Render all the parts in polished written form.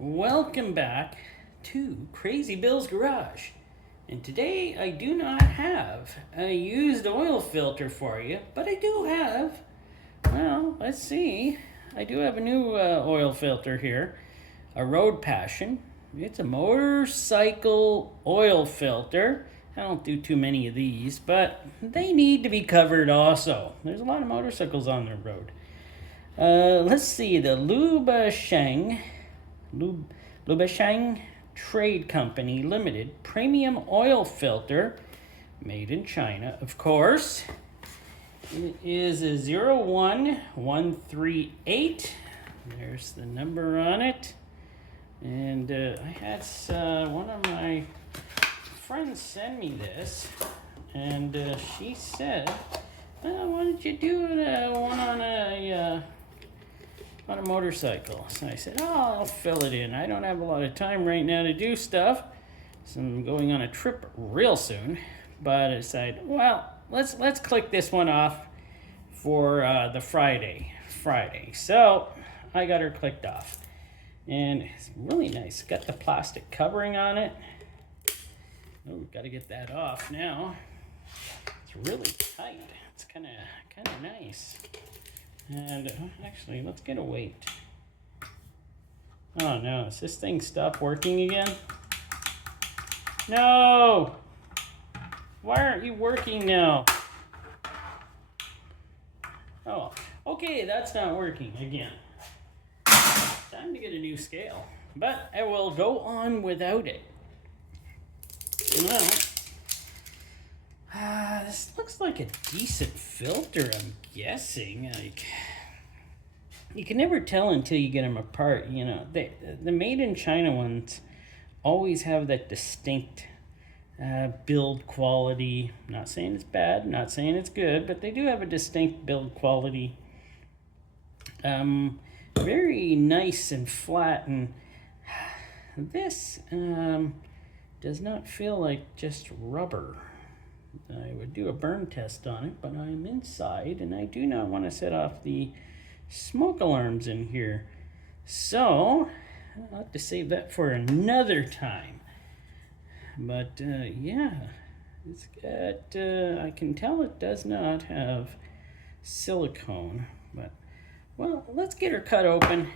Welcome back to Crazy Bill's Garage. And today I do not have a used oil filter for you, but I do have, well, let's see. I do have a new oil filter here, a Road Passion. It's a motorcycle oil filter. I don't do too many of these, but they need to be covered also. There's a lot of motorcycles on the road. Let's see, the Lubashang Trade Company Limited Premium Oil Filter, made in China, of course. It is a 01138. There's the number on it. And I had one of my friends send me this, and she said, why don't you do one on a motorcycle? So I said, I'll fill it in. I don't have a lot of time right now to do stuff, so I'm going on a trip real soon. But I decided, well, let's click this one off for the Friday. So I got her clicked off, and it's really nice. Got the plastic covering on it. Oh, got to get that off now. It's really tight. It's kind of nice. And actually, let's get a weight. Oh no, has this thing stopped working again? No! Why aren't you working now? Oh, okay, that's not working again. Time to get a new scale. But I will go on without it. Well, this looks like a decent filter, I'm guessing. Like, you can never tell until you get them apart. You know, the made in China ones always have that distinct build quality. Not saying it's bad, not saying it's good, but they do have a distinct build quality. Very nice and flat, and this does not feel like just rubber. I would do a burn test on it, but I'm inside and I do not want to set off the smoke alarms in here. So I'll have to save that for another time. But yeah, it's got, I can tell it does not have silicone, but well, let's get her cut open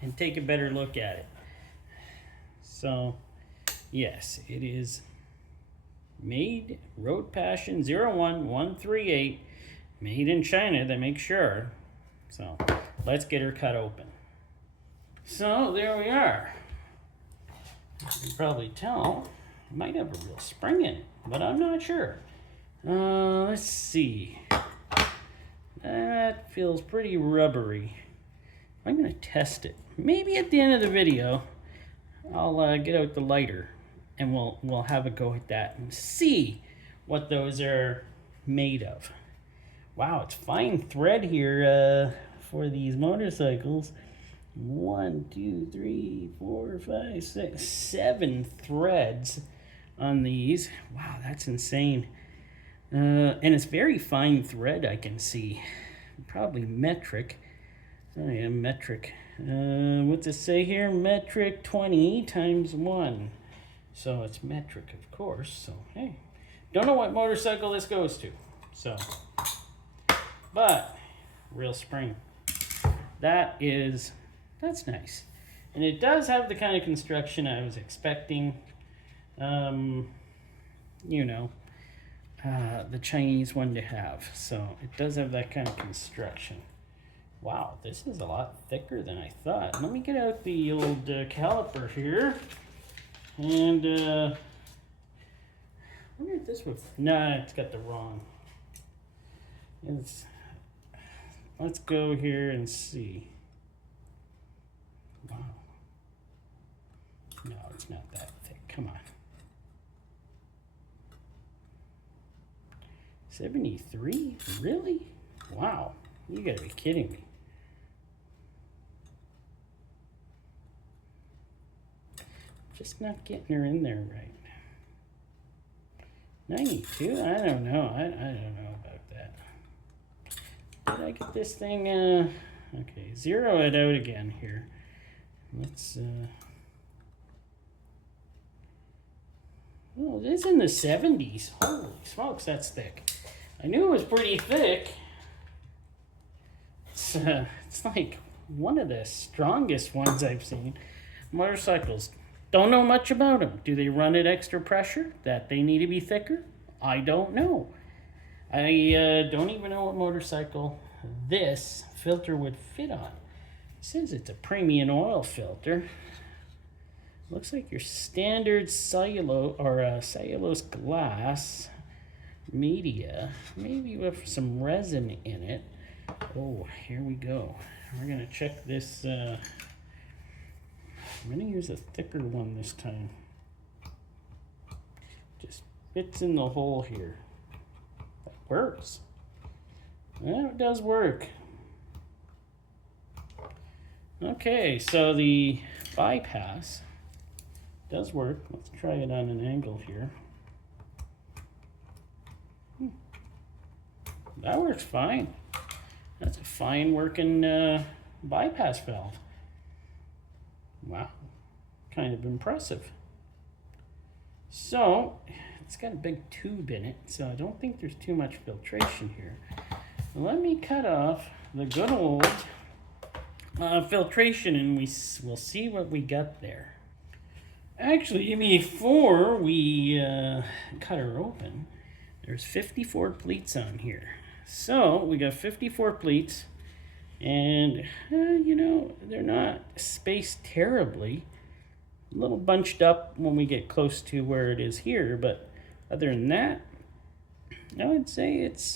and take a better look at it. So yes, it is made Road Passion 01138, made in China, to make sure. So let's get her cut open. So there we are. You can probably tell it might have a real spring in it, but I'm not sure. Let's see. That feels pretty rubbery. I'm gonna test it. Maybe at the end of the video I'll get out the lighter and we'll have a go at that and see what those are made of. Wow, it's fine thread here for these motorcycles. 1, 2, 3, 4, 5, 6, 7 threads on these. Wow, that's insane. And it's very fine thread, I can see. Probably metric. Oh yeah, metric. What's it say here? Metric 20 times 1. So it's metric, of course. So, hey, don't know what motorcycle this goes to. So, but real spring. That's nice. And it does have the kind of construction I was expecting. You know, the Chinese one to have. So it does have that kind of construction. Wow, this is a lot thicker than I thought. Let me get out the old caliper here. And I wonder if this would. No, it's got the wrong. Let's go here and see. Wow. No, it's not that thick. Come on. 73? Really? Wow. You gotta be kidding me. Just not getting her in there right. 92? I don't know. I don't know about that. Did I get this thing? Okay, zero it out again here. Let's Oh, it is in the 70s. Holy smokes, that's thick. I knew it was pretty thick. It's like one of the strongest ones I've seen. Motorcycles. Don't know much about them. Do they run at extra pressure that they need to be thicker? I don't know. I don't even know what motorcycle this filter would fit on. It says it's a premium oil filter. Looks like your standard cellulose glass media, maybe with some resin in it. Oh, here we go. We're gonna check this. I'm gonna use a thicker one this time. Just fits in the hole here. That works. Well, it does work. Okay, so the bypass does work. Let's try it on an angle here. That works fine. That's a fine working bypass valve. Wow, kind of impressive. So, it's got a big tube in it, so I don't think there's too much filtration here. Let me cut off the good old filtration and we'll see what we got there. Actually, before we cut her open, there's 54 pleats on here. So we got 54 pleats, and you know, they're not spaced terribly. A little bunched up when we get close to where it is here, but other than that, I would say it's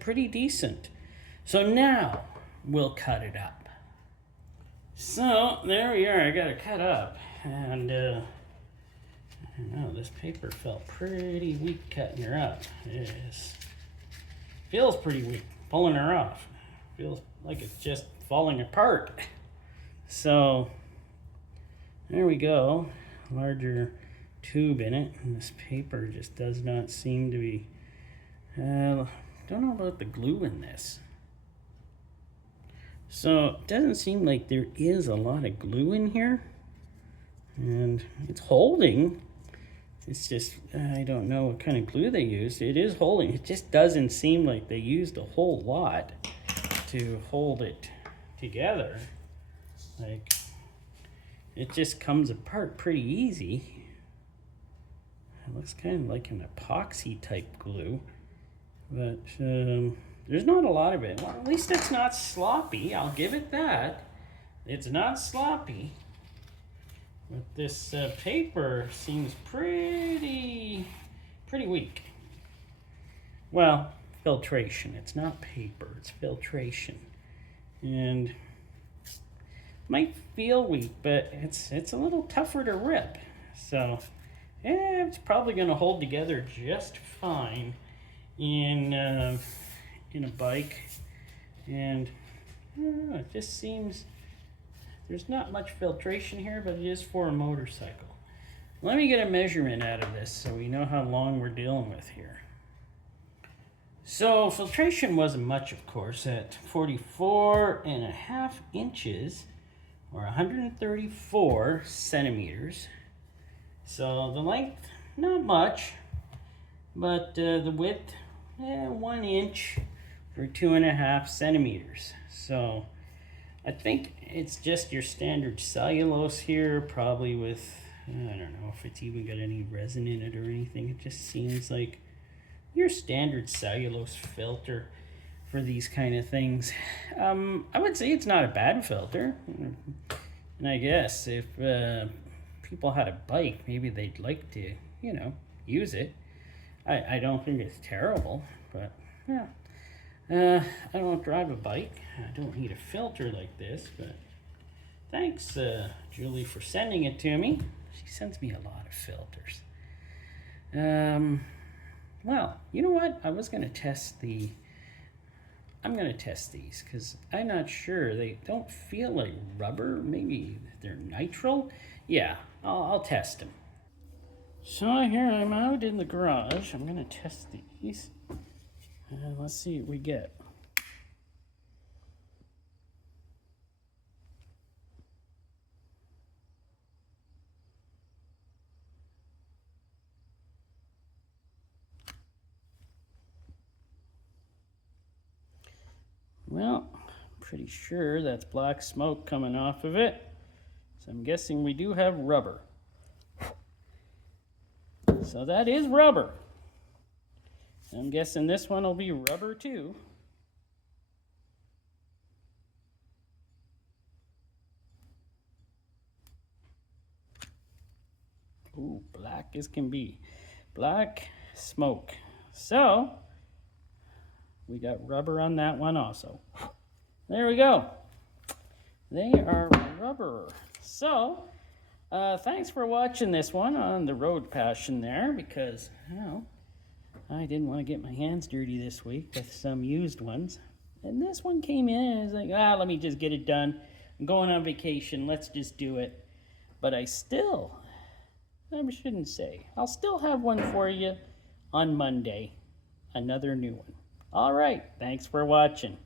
pretty decent. So now we'll cut it up. So there we are. I got it cut up, and I don't know, this paper felt pretty weak cutting her up. It feels pretty weak pulling her off. Feels like it's just falling apart. So there we go. Larger tube in it, and this paper just does not seem to be. Don't know about the glue in this. So it doesn't seem like there is a lot of glue in here, and it's holding. It's just, I don't know what kind of glue they used. It is holding. It just doesn't seem like they used a whole lot to hold it together. Like, it just comes apart pretty easy. It looks kind of like an epoxy type glue, but there's not a lot of it. Well, at least it's not sloppy. I'll give it that. It's not sloppy. But this paper seems pretty weak. Well, filtration. It's not paper, it's filtration. And might feel weak, but it's a little tougher to rip. So, yeah, it's probably going to hold together just fine in a bike. And I don't know, it just seems there's not much filtration here, but it is for a motorcycle. Let me get a measurement out of this so we know how long we're dealing with here. So filtration wasn't much, of course, at 44.5 inches or 134 centimeters. So the length, not much, but the width, 1 inch for 2.5 centimeters. So I think it's just your standard cellulose here, probably with, I don't know if it's even got any resin in it or anything. It just seems like your standard cellulose filter for these kind of things. I would say it's not a bad filter. And I guess if people had a bike, maybe they'd like to, you know, use it. I don't think it's terrible, but yeah. I don't drive a bike. I don't need a filter like this, but thanks, Julie, for sending it to me. She sends me a lot of filters. Well, you know what? I'm going to test these because I'm not sure. They don't feel like rubber. Maybe they're nitrile. Yeah, I'll test them. So here I'm out in the garage. I'm going to test these. Let's see what we get. Well, pretty sure that's black smoke coming off of it. So I'm guessing we do have rubber. So that is rubber. I'm guessing this one will be rubber too. Ooh, black as can be. Black smoke. So, we got rubber on that one also. There we go. They are rubber. So, thanks for watching this one on the Road Passion there, because, well, I didn't want to get my hands dirty this week with some used ones. And this one came in and I was like, let me just get it done. I'm going on vacation. Let's just do it. But I shouldn't say. I'll still have one for you on Monday. Another new one. All right. Thanks for watching.